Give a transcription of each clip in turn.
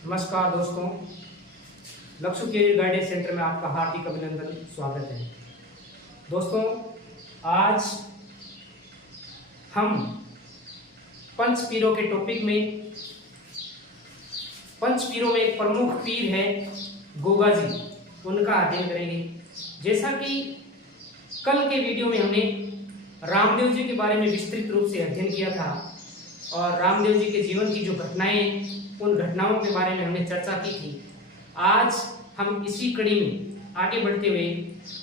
नमस्कार दोस्तों, लक्ष्य कैरियर गाइडेंस सेंटर में आपका हार्दिक अभिनंदन स्वागत है। दोस्तों, आज हम पंच पीरों के टॉपिक में पंच पीरों में एक प्रमुख पीर है गोगा जी, उनका अध्ययन करेंगे। जैसा कि कल के वीडियो में हमने रामदेव जी के बारे में विस्तृत रूप से अध्ययन किया था और रामदेव जी के जीवन की जो घटनाएं, उन घटनाओं के बारे में हमने चर्चा की थी। आज हम इसी कड़ी में आगे बढ़ते हुए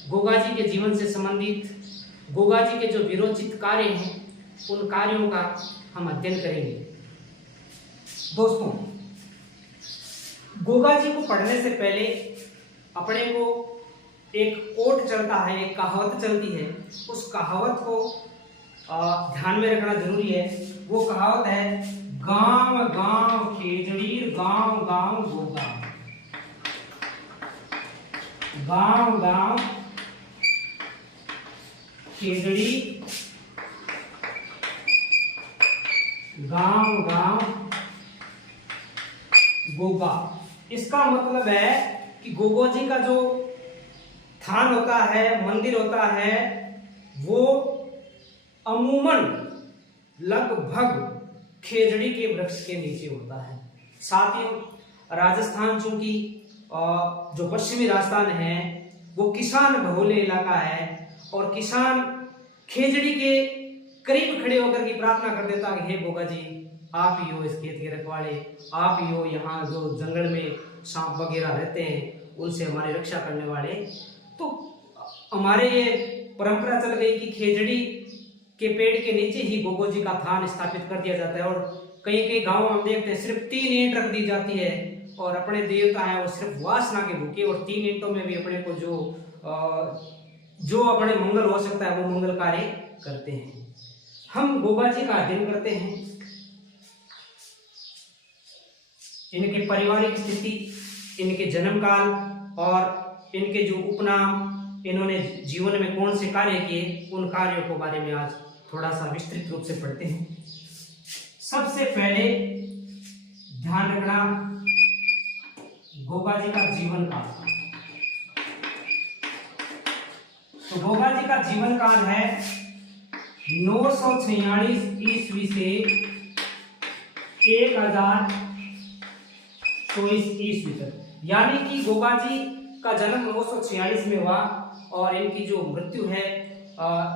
गोगा जी के जीवन से संबंधित गोगा जी के जो विरोचित कार्य हैं, उन कार्यों का हम अध्ययन करेंगे। दोस्तों, गोगा जी को पढ़ने से पहले अपने को एक कोट चलता है, एक कहावत चलती है, उस कहावत को ध्यान में रखना जरूरी है। वो कहावत है, गांव गांव खेजड़ी गांव गांव गोगा। गांव गांव खेजड़ी गांव गांव गोगा। इसका मतलब है कि गोगो जी का जो थान होता है, मंदिर होता है, वो अमूमन लगभग खेजड़ी के वृक्ष के नीचे होता है। साथियों, राजस्थान चूंकि जो पश्चिमी राजस्थान है वो किसान बहुल इलाका है और किसान खेजड़ी के करीब खड़े होकर की प्रार्थना कर देता है, हे गोगा जी, आप ही हो इस खेत के रखवाले, आप ही हो यहाँ जो जंगल में सांप वगैरह रहते हैं उनसे हमारी रक्षा करने वाले। तो हमारे ये परंपरा चल गई कि खेजड़ी के पेड़ के नीचे ही गोगो जी का थान स्थापित कर दिया जाता है और कई कई गांवों में हम देखते हैं सिर्फ 3 ईंट रख दी जाती है और अपने देवता है वो सिर्फ वासना के भूखे और 3 ईंटों में भी अपने को जो अपने मंगल हो सकता है वो मंगल कार्य करते हैं। हम गोगा जी का अध्ययन करते हैं, इनके पारिवारिक स्थिति, इनके जन्म काल और इनके जो उपनाम, इन्होंने जीवन में कौन से कार्य किए, उन कार्यों के बारे में आज थोड़ा सा विस्तृत रूप से पढ़ते हैं। सबसे पहले ध्यान रखना गोगा जी का जीवन काल। तो गोगा जी का जीवन काल है 946 ईस्वी से 1024 ईस्वी तक, यानी कि गोगा जी का जन्म 946 में हुआ और इनकी जो मृत्यु है,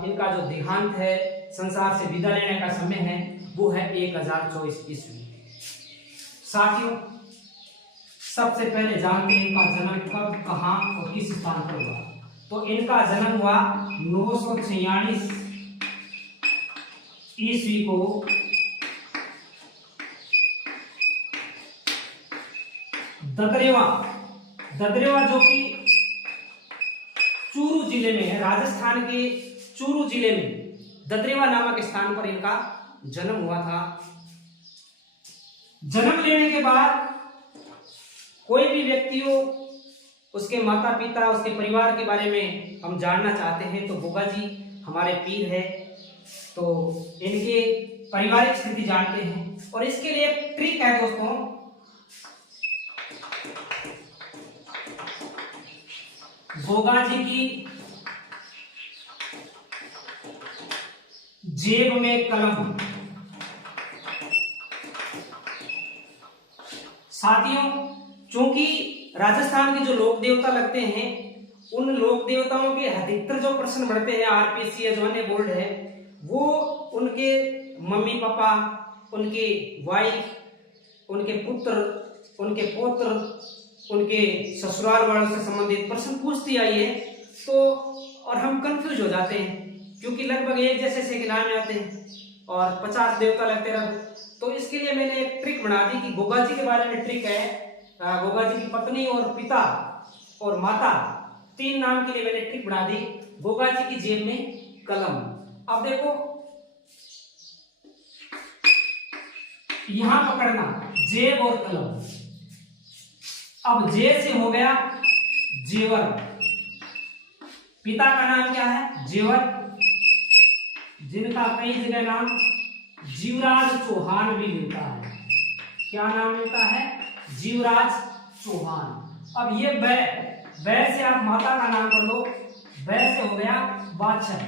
इनका जो देहांत है, संसार से विदा लेने का समय है, वो है 1024 ईस्वी। साथियों, सबसे पहले जानते हैं इनका जन्म कब, कहां और किस स्थान पर हुआ। तो इनका जन्म हुआ 946 ईस्वी को ददरेवा जो कि चूरू जिले में है, राजस्थान के चूरू जिले में ददरेवा नामक स्थान पर इनका जन्म हुआ था। जन्म लेने के बाद कोई भी व्यक्ति हो, उसके माता पिता, उसके परिवार के बारे में हम जानना चाहते हैं तो गोगा जी हमारे पीर है, तो इनके पारिवारिक स्थिति जानते हैं। और इसके लिए एक ट्रिक है दोस्तों, गोगा जी की जेब में कलम। साथियों, चूंकि राजस्थान के जो लोक देवता लगते हैं, उन लोक देवताओं के अधिकतर जो प्रश्न बढ़ते हैं आरपीसी या जो अन्य बोर्ड है, वो उनके मम्मी पापा, उनके वाइफ, उनके पुत्र, उनके पौत्र, उनके ससुराल वालों से संबंधित प्रश्न पूछती आई है। तो और हम कंफ्यूज हो जाते हैं क्योंकि लगभग एक जैसे से नाम आते हैं और 50 देवता लगते रह। तो इसके लिए मैंने एक ट्रिक बना दी कि गोगा जी के बारे में ट्रिक है, गोगा जी की पत्नी और पिता और माता, 3 नाम के लिए मैंने ट्रिक बना दी। गोगा जी की जेब में कलम। अब देखो, यहां पकड़ना जेब और कलम। अब जेब से हो गया जेवर, पिता का नाम क्या है, जेवर, जिनका कई जगह नाम जीवराज चौहान भी मिलता है। क्या नाम मिलता है? जीवराज चौहान। अब ये बै से आप माता का नाम कर दो, बै से हो गया वाछर।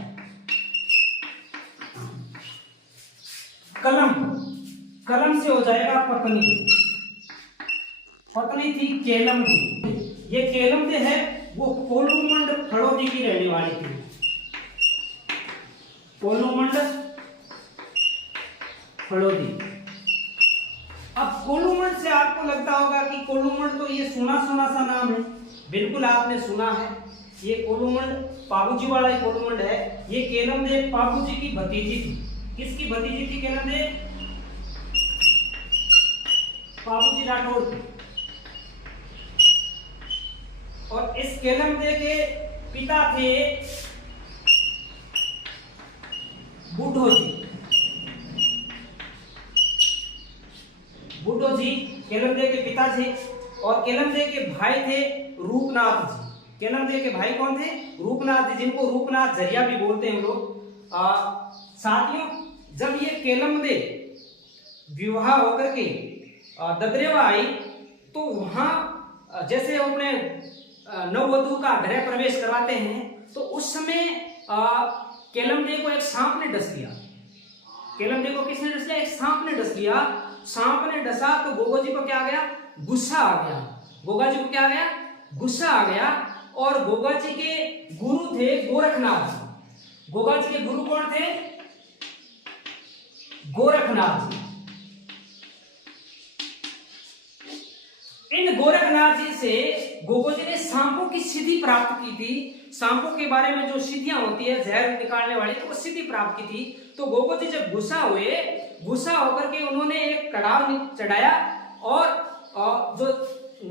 कलम, कलम से हो जाएगा पत्नी, पत्नी थी केलम की। ये केलम जो है वो कोलूमंड फड़ौदी की रहने वाली थी, कोलूमंड फड़ौदी। अब कोलूमंड से आपको लगता होगा कि कोलूमंड तो ये सुना सुना सा नाम है, बिल्कुल आपने सुना है। ये कोलूमंड पाबूजी वाला ही कोलूमंड है। ये केलम देव पाबूजी की भतीजी थी। किसकी भतीजी थी केलम देव? पाबूजी राठौड़ की। और इस केलम देव के पिता थे बूढ़ो जी। बूढ़ो जी केलम देव के पिता थे और केलम देव के भाई थे रूपनाथ जी। केलम देव के भाई कौन थे? रूपनाथ जी, जिनको रूपनाथ झरिया भी बोलते हैं हम लोग। साथियों, जब ये केलम देव विवाह होकर के ददरेवा आई तो वहां जैसे अपने नववधु का गृह प्रवेश करवाते हैं तो उस समय केलम देव को एक सांप ने डस लिया। केलम देव को किसने डस लिया? एक सांप ने डस लिया। सांप ने डसा तो गोगा जी को क्या आ गया? गुस्सा आ गया। गोगा जी को क्या आ गया? गुस्सा आ गया। और गोगा जी के गुरु थे गोरखनाथ जी। गोगा जी के गुरु कौन थे? गोरखनाथ जी। इन गोरखनाथ जी से गोगो जी ने सांपों की सिद्धि प्राप्त की थी। सांपों के बारे में जो सिद्धियां होती है जहर निकालने वाली, तो वो सिद्धि प्राप्त की थी। तो गोगो जी जब गुस्सा हुए, गुस्सा होकर के उन्होंने एक कड़ाव चढ़ाया और जो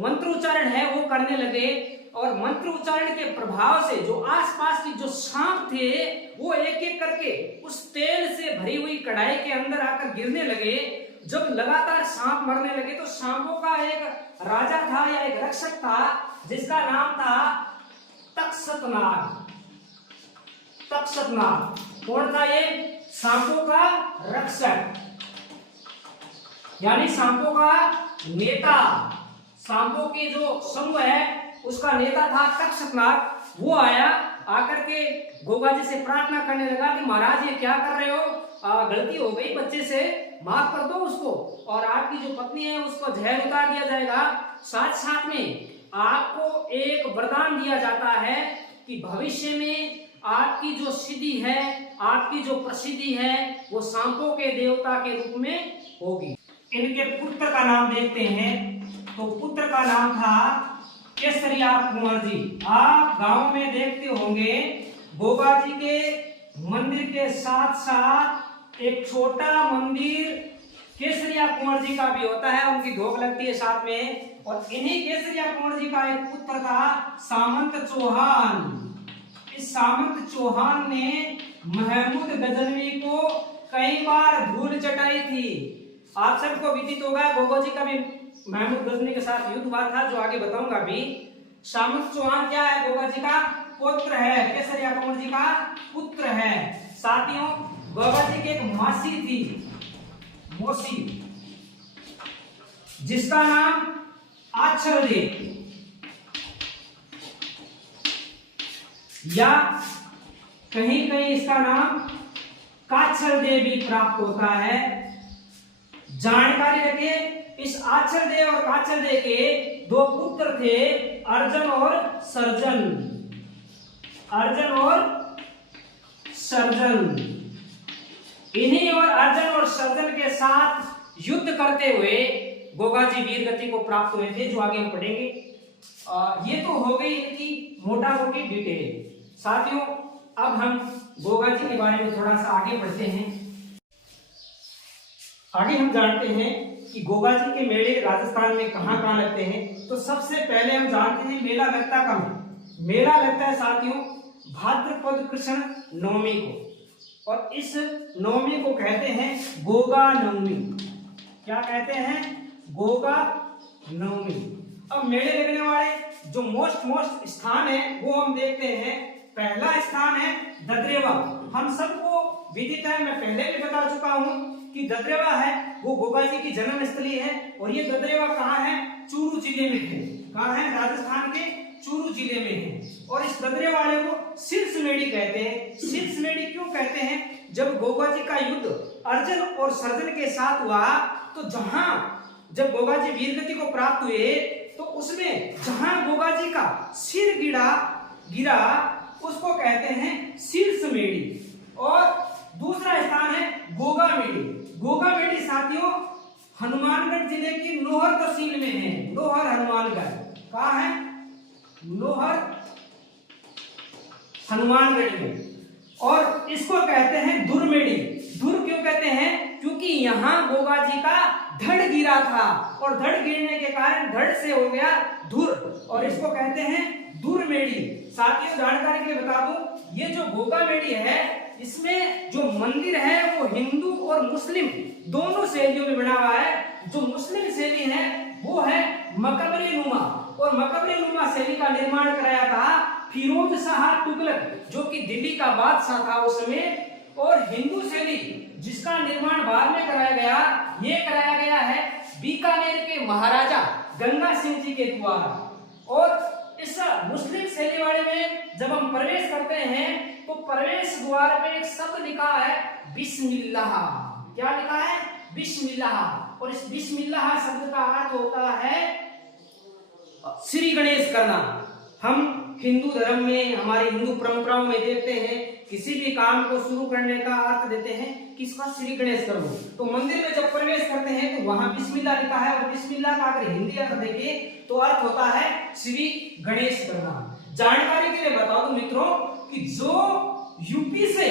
मंत्र उच्चारण है वो करने लगे। और मंत्र उच्चारण के प्रभाव से जो आसपास के जो सांप थे वो एक एक करके उस तेल से भरी हुई कढ़ाई के अंदर आकर गिरने लगे। जब लगातार सांप मरने लगे तो सांपों का एक राजा था या एक रक्षक था जिसका नाम था तक्षकनाग। तक्षकनाग कौन था? ये सांपों का रक्षक, यानी सांपों का नेता। सांपों के जो समूह है उसका नेता था तक्षकनाग। वो आया, आकर के गोगा जी से प्रार्थना करने लगा कि महाराज ये क्या कर रहे हो? गलती हो गई बच्चे से, माफ कर दो उसको, और आपकी जो पत्नी है उसको जहर उतार दिया जाएगा। साथ साथ में आपको एक वरदान दिया जाता है कि भविष्य में आपकी जो सिद्धि है, आपकी जो प्रसिद्धि है वो सांपों के देवता के रूप में होगी। इनके पुत्र का नाम देखते हैं। तो पुत्र का नाम था केसरिया कुंवर जी। आप गांव में देखते होंगे गोगा जी के मंदिर के साथ साथ एक छोटा मंदिर केसरिया कुंवर जी का भी होता है, उनकी धोख लगती है साथ में। और इन्हीं केसरिया कुंवर जी का एक पुत्र था सामंत चौहान। इस सामंत चौहान ने महमूद गजनवी को कई बार धूल चटाई थी। आप सबको विदित होगा गोगा जी का भी महमूद गजनवी के साथ युद्ध हुआ था, जो आगे बताऊंगा अभी। सामंत चौहान क्या है? गोगा जी का पुत्र है, केसरिया कुंवर जी का पुत्र है। साथियों, गोगा जी की एक मासी थी, मौसी, जिसका नाम आचल देव या कहीं कहीं इसका नाम काचल देव भी प्राप्त होता है। जानकारी रखिए, इस आचल देव और काचल देव के दो पुत्र थे, अर्जुन और सर्जन। अर्जुन और सर्जन, इन्हीं और अर्जुन और सर्जन के साथ युद्ध करते हुए गोगा जी वीर गति को प्राप्त हुए थे, जो आगे हम पढ़ेंगे। ये तो हो गई इनकी मोटा मोटी डिटेल। साथियों, अब हम गोगा जी के बारे में थोड़ा सा आगे बढ़ते हैं। आगे हम जानते हैं कि गोगा जी के मेले राजस्थान में कहां कहां लगते हैं। तो सबसे पहले हम जानते हैं मेला लगता कब है। मेला लगता है साथियों भाद्रपद कृष्ण नवमी को, और इस नवमी को कहते हैं गोगा नवमी। क्या कहते हैं? गोगा नवमी। अब मेले लगने वाले जो मोस्ट स्थान है वो हम देखते हैं। पहला स्थान है ददरेवा। हम सबको विदित है, मैं पहले भी बता चुका हूं कि ददरेवा है वो गोगा जी की जन्म स्थली है, और ये ददरेवा कहाँ है? चूरू जिले में है। कहाँ है? राजस्थान के चूरू जिले में है। और इस ददरेवा वाले को सिरसमेड़ी कहते हैं। सिरसमेड़ी क्यों कहते हैं? जब गोगा जी का युद्ध अर्जुन और सर्जन के साथ हुआ, तो जब गोगा जी वीरगति को प्राप्त हुए, तो उसमें जहां गोगा जी का सिर गिरा उसको कहते हैं सिरसमेड़ी। और दूसरा स्थान है गोगामेड़ी। गोगामेड़ी साथियों हनुमानगढ़ जिले की नोहर तहसील में है। नोहर हनुमानगढ़ कहाँ है? नोहर हनुमानगढ़ में। और इसको कहते हैं धुरमेड़ी। धुर क्यों कहते हैं? क्योंकि यहाँ गोगा जी का धड़ गिरा था, और धड़ गिरने के कारण धड़ से हो गया धुर, और इसको कहते हैं धुरमेड़ी। साथियों जानकारी के लिए बता दूं, ये जो गोगामेड़ी है इसमें जो मंदिर है वो हिंदू और मुस्लिम दोनों शैलियों में बना हुआ है। जो मुस्लिम शैली है वो है मकबरे नुमा, और मकबरे नुमा शैली का निर्माण कराया था फिरोज शाह तुगलक, जो कि दिल्ली का बादशाह था उस समय। और हिंदू शैली जिसका निर्माण बाद में कराया गया, ये कराया गया है बीकानेर के महाराजा गंगा सिंह जी के द्वारा। और इस मुस्लिम शैली वाले में जब हम प्रवेश करते हैं तो प्रवेश द्वार पे एक शब्द लिखा है बिस्मिल्लाह। क्या लिखा है? बिस्मिल्लाह। और इस बिस्मिल्लाह शब्द का अर्थ होता है श्री गणेश करना। हम हिंदू धर्म में, हमारी हिंदू परंपराओं में देखते हैं किसी भी काम को शुरू करने का अर्थ देते हैं किसका? श्री गणेश करो। तो मंदिर में जब प्रवेश करते हैं तो वहां बिस्मिल्लाह लिखा है, और बिस्मिल्लाह का अगर हिंदी अर्थ देखें तो अर्थ होता है श्री गणेश करना। जानकारी के लिए बता दूं मित्रों कि जो यूपी से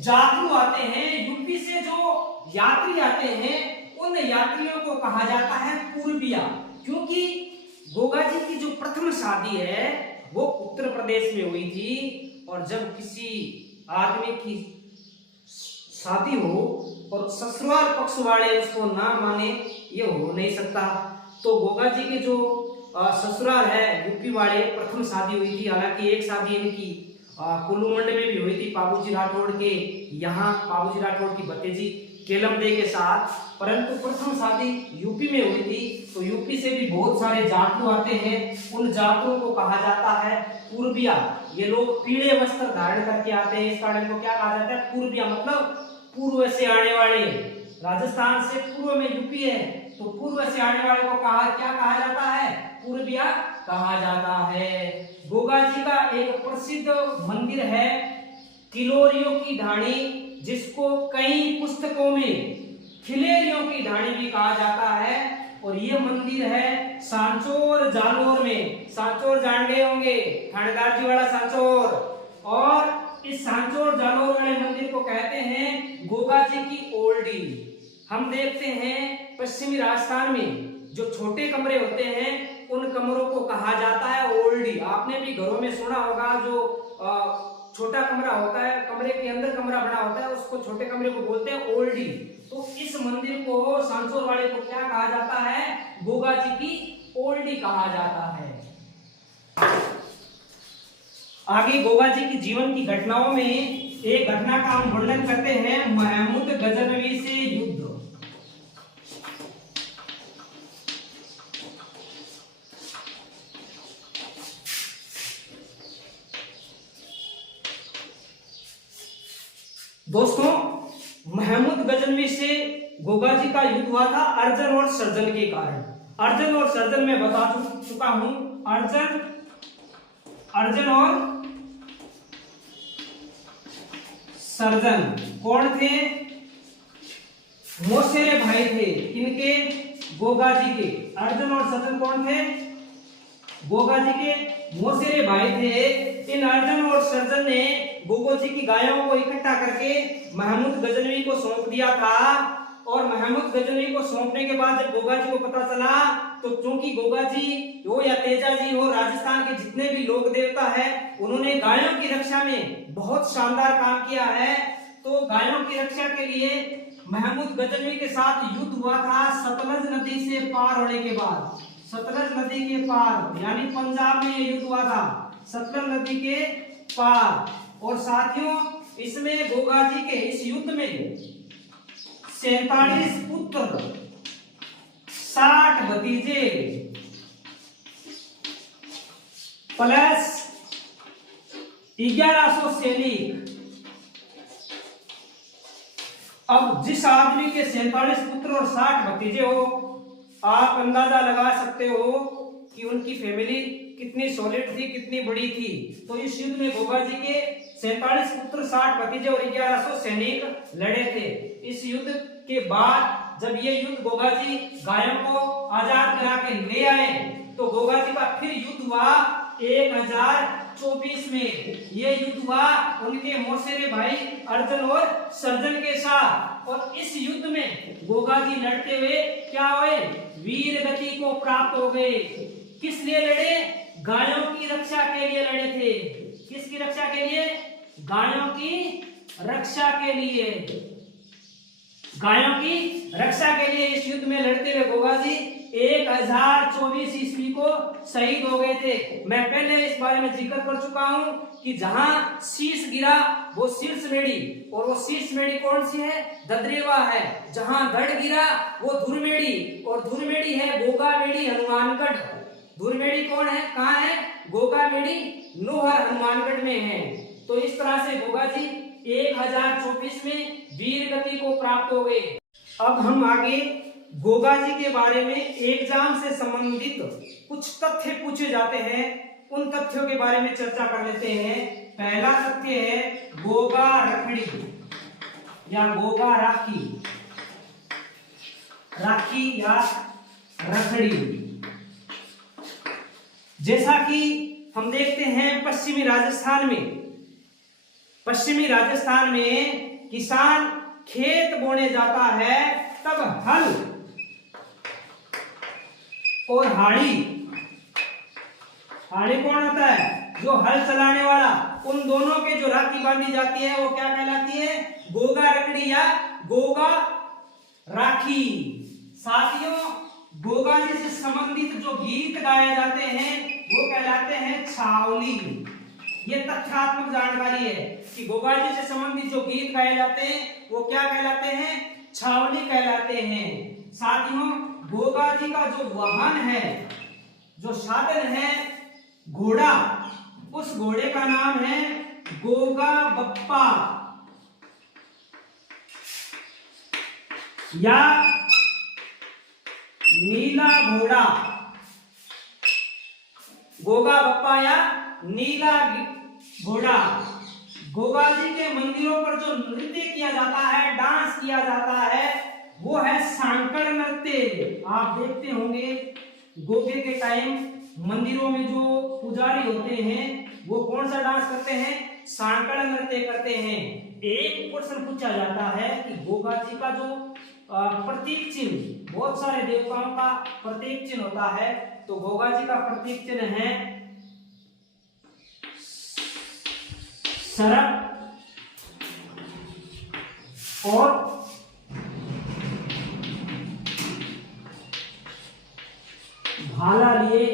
यात्री आते हैं, यूपी से जो यात्री आते हैं, उन यात्रियों को कहा जाता है पूर्विया। क्योंकि गोगा जी की जो प्रथम शादी है वो उत्तर प्रदेश में हुई थी, और जब किसी आदमी की शादी हो और ससुराल पक्ष वाले उसको ना माने, ये हो नहीं सकता। तो गोगा जी के जो ससुराल है यूपी वाले, प्रथम शादी हुई थी। हालांकि एक शादी इनकी कुल्लू मंडी में भी हुई थी बाबूजी राठौड़ के यहाँ, बाबूजी राठौड़ की भतीजी केलम दे के साथ, परंतु प्रथम शादी यूपी में हुई थी। तो यूपी से भी बहुत सारे जातरू आते हैं, उन जातरुओं को कहा जाता है पूर्विया। ये लोग पीले वस्त्र धारण करके आते हैं, इस कारण को क्या कहा जाता है? पूर्विया। मतलब पूर्व से आने वाले। राजस्थान से पूर्व में यूपी है, तो पूर्व से आने वाले को क्या कहा जाता है? पूर्विया कहा जाता है। गोगा जी का एक प्रसिद्ध मंदिर है किलोरियों की ढाणी, जिसको कई पुस्तकों में खिलेरियों की ढाणी भी कहा जाता है। और ये मंदिर है सांचौर जालोर में। सांचौर जान गए होंगे, थानेदार जी वाला सांचौर। और इस सांचौर जालोर वाले मंदिर को कहते हैं गोगा जी की ओल्डी। हम देखते हैं पश्चिमी राजस्थान में जो छोटे कमरे होते हैं उन कमरों को कहा जाता है ओल्डी। आपने भी घरों में सुना होगा, जो छोटा कमरा होता है, कमरे के अंदर कमरा बना होता है, उसको छोटे कमरे को बोलते हैं ओल्डी। तो इस मंदिर को सांचौर वाले को क्या कहा जाता है? गोगा जी की ओल्डी कहा जाता है। आगे गोगा जी की जीवन की घटनाओं में एक घटना का हम वर्णन करते हैं, महमूद गजनवी से युद्ध। दोस्तों महमूद गजनवी से गोगा जी का युद्ध हुआ था अर्जुन और सर्जन के कारण। अर्जुन और सर्जन में बता चुका हूं। अर्जुन और सर्जन कौन थे? मौसेरे भाई थे। इनके? गोगा जी के। अर्जुन और सर्जन कौन थे? गोगा जी के मौसेरे भाई थे। इन अर्जुन और सर्जन ने गोगा जी की गायों को इकट्ठा करके महमूद गजनवी को सौंप दिया था। और महमूद गजनवी को सौंपने के बाद जब गोगा जी को पता चला, तो चूंकि गोगा जी हो या तेजा जी हो, राजस्थान के जितने भी लोक देवता है, उन्होंने गायों की रक्षा में बहुत शानदार काम किया है। तो गायों की रक्षा के लिए महमूद गजनवी के साथ युद्ध हुआ था सतलज नदी से पार होने के बाद। सतलज नदी के पार यानी पंजाब में ये युद्ध हुआ था, सतलज नदी के पार। और साथियों इसमें गोगा जी के इस युद्ध में 47 पुत्र 60 भतीजे प्लस 1100 सैनिक। अब जिस आदमी के 47 पुत्र और 60 भतीजे हो, आप अंदाजा लगा सकते हो कि उनकी फैमिली कितनी सॉलिड थी, कितनी बड़ी थी। तो इस युद्ध में गोगा जी के 47 पुत्र 60 भतीजे और 1100 सैनिक लड़े थे। इस युद्ध के बाद जब ये युद्ध गोगा जी गायों को आजाद करा के ले आए तो गोगा जी का फिर युद्ध हुआ 1024 में। ये युद्ध हुआ उनके मौसेरे भाई अर्जुन और सर्जन के साथ। और इस युद्ध में गोगा जी लड़ते हुए क्या हुए, वीर गति को प्राप्त हो गए। किस लिए लड़े, गायों की रक्षा के लिए लड़े थे। किसकी रक्षा के लिए, गायों की रक्षा के लिए, गायों की रक्षा के लिए इस युद्ध में लड़ते हुए गोगा जी 1024 ईस्वी को शहीद हो गए थे। मैं पहले इस बारे में जिक्र कर चुका हूं कि जहां शीश गिरा वो शीर्ष मेढ़ी, और वो शीर्ष मेढ़ी कौन सी है, ददरेवा है। जहां धड़ गिरा वो धुरमेढ़ी, और धुरमेढ़ी है गोगा मेढ़ी हनुमानगढ़। धुरमेढ़ी कौन है, कहाँ है, गोगा मेढ़ी नोहर हनुमानगढ़ में है। तो इस तरह से गोगा जी 1024 में वीर गति को प्राप्त हो गए। अब हम आगे गोगा जी के बारे में एग्जाम से संबंधित कुछ तथ्य पूछे जाते हैं, उन तथ्यों के बारे में चर्चा कर लेते हैं। पहला तथ्य है गोगा रखड़ी या गोगा राखी, राखी या रखड़ी। जैसा कि हम देखते हैं पश्चिमी राजस्थान में किसान खेत बोने जाता है तब हल और हाड़ी कौन होता है, जो हल चलाने वाला, उन दोनों के जो राखी बांधी जाती है वो क्या कहलाती है, गोगा रखड़ी या गोगा राखी। साथियों, गोगा जी से संबंधित जो गीत गाए जाते हैं वो कहलाते हैं छावली। ये तथ्यात्मक जानकारी है कि गोगा जी से संबंधित जो गीत गाए जाते हैं वो क्या कहलाते हैं, छावली कहलाते हैं। साथियों, गोगा जी का जो वाहन है, जो साधन है घोड़ा, उस घोड़े का नाम है गोगा बप्पा या नीला घोड़ा। गोगा बप्पा या नीला घोड़ा। गोगा जी के मंदिरों पर जो नृत्य किया जाता है, डांस किया जाता है, वो है सांकड़ नृत्य। आप देखते होंगे गोगे के टाइम मंदिरों में जो पुजारी होते हैं वो कौन सा डांस करते हैं, सांकड़ नृत्य करते हैं। एक क्वेश्चन पूछा जाता है कि गोगा जी का जो प्रतीक चिन्ह, बहुत सारे देवताओं का प्रतीक चिन्ह होता है, तो गोगा जी का प्रतीक चिन्ह है सर्प और भाला लिए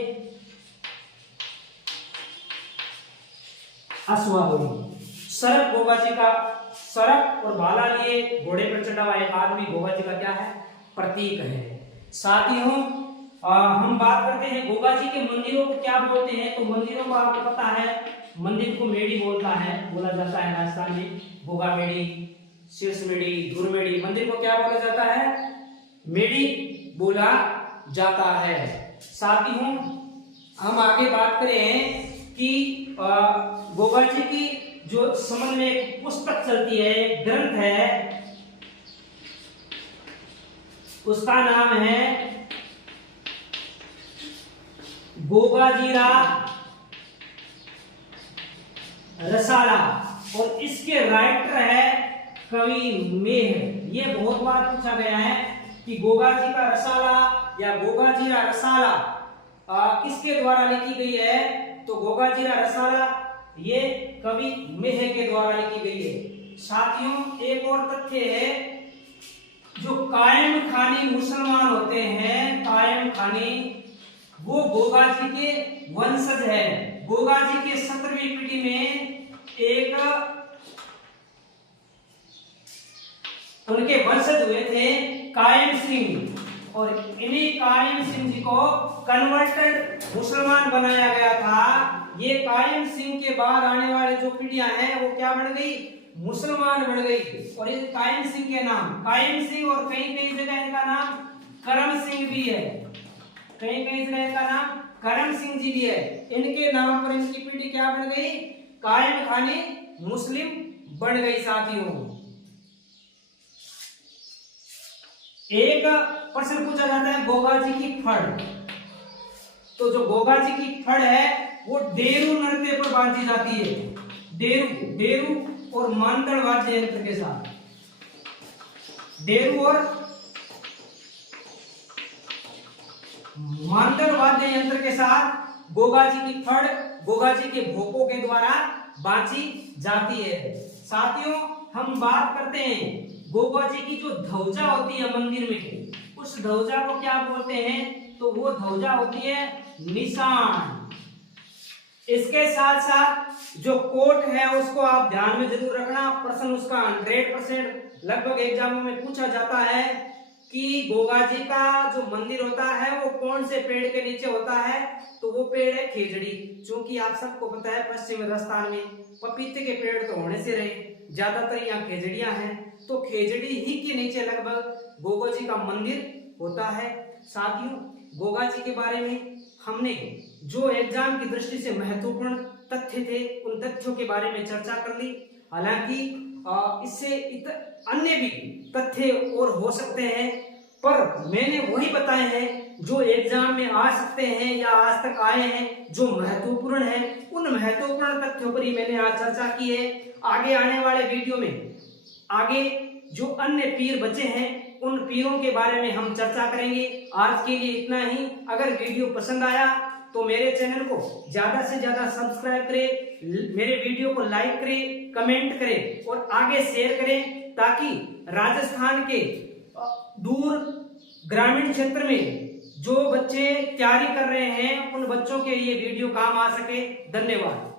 अश्वारोही। सर्प गोगा जी का, सर्प और भाला लिए घोड़े पर चढ़ा हुआ एक आदमी गोगा जी का क्या है, प्रतीक है। साथियों, हम बात करते हैं गोगा जी के मंदिरों को क्या बोलते हैं। तो मंदिरों को आपको पता है, मंदिर को मेढ़ी बोला जाता है राजस्थान में। गोगा मेढ़ी, शीर्ष मेढ़ी, धुर मेढ़ी, मंदिर को क्या बोला जाता है, मेढ़ी बोला जाता है। साथियों, हम आगे बात करें कि गोगा जी की जो संबंध में एक पुस्तक चलती है, एक ग्रंथ है, उसका नाम है गोगाजीरा रसाला, और इसके राइटर है कवि मेह। ये बहुत बार पूछा गया है कि गोगा जी का रसाला या गोगाजीरा रसाला किसके द्वारा लिखी गई है। तो गोगाजीरा रसाला ये कवि मेह के द्वारा लिखी गई है। साथियों, एक और तथ्य है, जो कायम खानी मुसलमान होते हैं, कायम खानी, वो गोगा जी के वंशज है। गोगा जी के 17वीं पीढ़ी में एक उनके वंशज हुए थे कायम सिंह, और इन्हीं कायम सिंह जी को कन्वर्टेड मुसलमान बनाया गया था। ये कायम सिंह के बाद आने वाले जो पीढ़ियां हैं वो क्या बन गई, मुसलमान बन गई। और ये कायम सिंह के नाम कायम सिंह, और कई कई जगह इनका नाम करम सिंह भी है, कई कई जगह इनका नाम करम सिंह जी भी है। इनके नाम पर इनकी पीढ़ी क्या बन गई, कायम खानी मुस्लिम बन गई। साथियों, एक प्रश्न पूछा जाता है गोगा जी की फड़, तो जो गोगा जी की फड़ है वो डेरू नृत्य पर बांधी जाती है, डेरू और मानदड़ वाद्य यंत्र के साथ, डेरू और मानदड़ वाद्य यंत्र के साथ गोगा जी की फड़ गोगा जी के भोपों के द्वारा बांधी जाती है। साथियों, हम बात करते हैं गोगा जी की जो ध्वजा होती है मंदिर में, उस ध्वजा को क्या बोलते हैं, तो वो ध्वजा होती है निशान। इसके साथ साथ जो कोट है उसको आप ध्यान में जरूर रखना, प्रश्न उसका 100% लगभग एग्जामों में पूछा जाता है कि गोगा जी का जो मंदिर होता है वो कौन से पेड़ के नीचे होता है, तो वो पेड़ है खेजड़ी। क्योंकि आप सबको पता है पश्चिम राजस्थान में पपीते के पेड़ तो होने से रहे, ज्यादातर यहाँ खेजड़ियां हैं, तो खेजड़ी ही के नीचे लगभग गोगा जी का मंदिर होता है। साथियों, गोगा जी के बारे में हमने जो एग्जाम की दृष्टि से महत्वपूर्ण तथ्य थे उन तथ्यों के बारे में चर्चा कर ली। हालांकि इससे अन्य भी तथ्य और हो सकते हैं, पर मैंने वही बताए हैं जो एग्जाम में आ सकते हैं या आज तक आए हैं, जो महत्वपूर्ण है, उन महत्वपूर्ण तथ्यों पर ही मैंने आज चर्चा की है। आगे आने वाले वीडियो में आगे जो अन्य पीर बचे हैं उन पीरों के बारे में हम चर्चा करेंगे। आज के लिए इतना ही। अगर वीडियो पसंद आया तो मेरे चैनल को ज्यादा से ज्यादा सब्सक्राइब करें, मेरे वीडियो को लाइक करें, कमेंट करें और आगे शेयर करें, ताकि राजस्थान के दूर ग्रामीण क्षेत्र में जो बच्चे तैयारी कर रहे हैं उन बच्चों के लिए वीडियो काम आ सके। धन्यवाद।